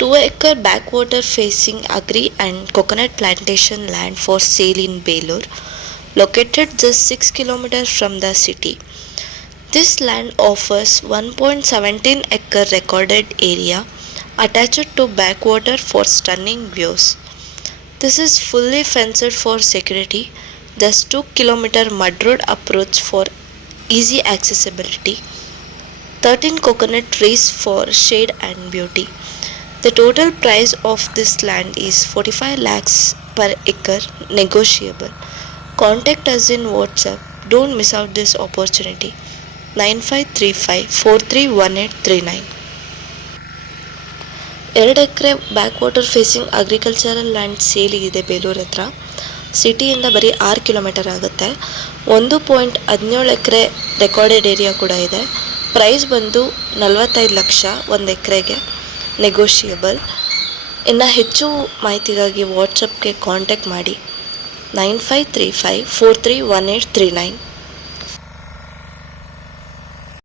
2-acre backwater facing agri and coconut plantation land for sale in Belur, located just 6 kilometers from the city. This land offers 1.17 acre recorded area attached to backwater for stunning views. This is fully fenced for security, just 2 kilometer mud road approach for easy accessibility, 13 coconut trees for shade and beauty. The total price of this land is 45 lakhs per acre negotiable. Contact us in WhatsApp. Don't miss out this opportunity. 9535431839. 2 acre back water facing agricultural land ಸೇಲಿಗಿದೆ ಬೇಲೂರು ಹತ್ರ. ಸಿಟಿಯಿಂದ ಬರೀ 6 kilometre ಆಗುತ್ತೆ. 1.17 ಎಕರೆ recorded area ಕೂಡ ಇದೆ. Price ಬಂದು 45 ಲಕ್ಷ 1 ಎಕರೆಗೆ, negotiable. ಇನ್ನು ಹೆಚ್ಚು ಮಾಹಿತಿಗಾಗಿ ವಾಟ್ಸಪ್ಗೆ ಕಾಂಟ್ಯಾಕ್ಟ್ ಮಾಡಿ 9535431839.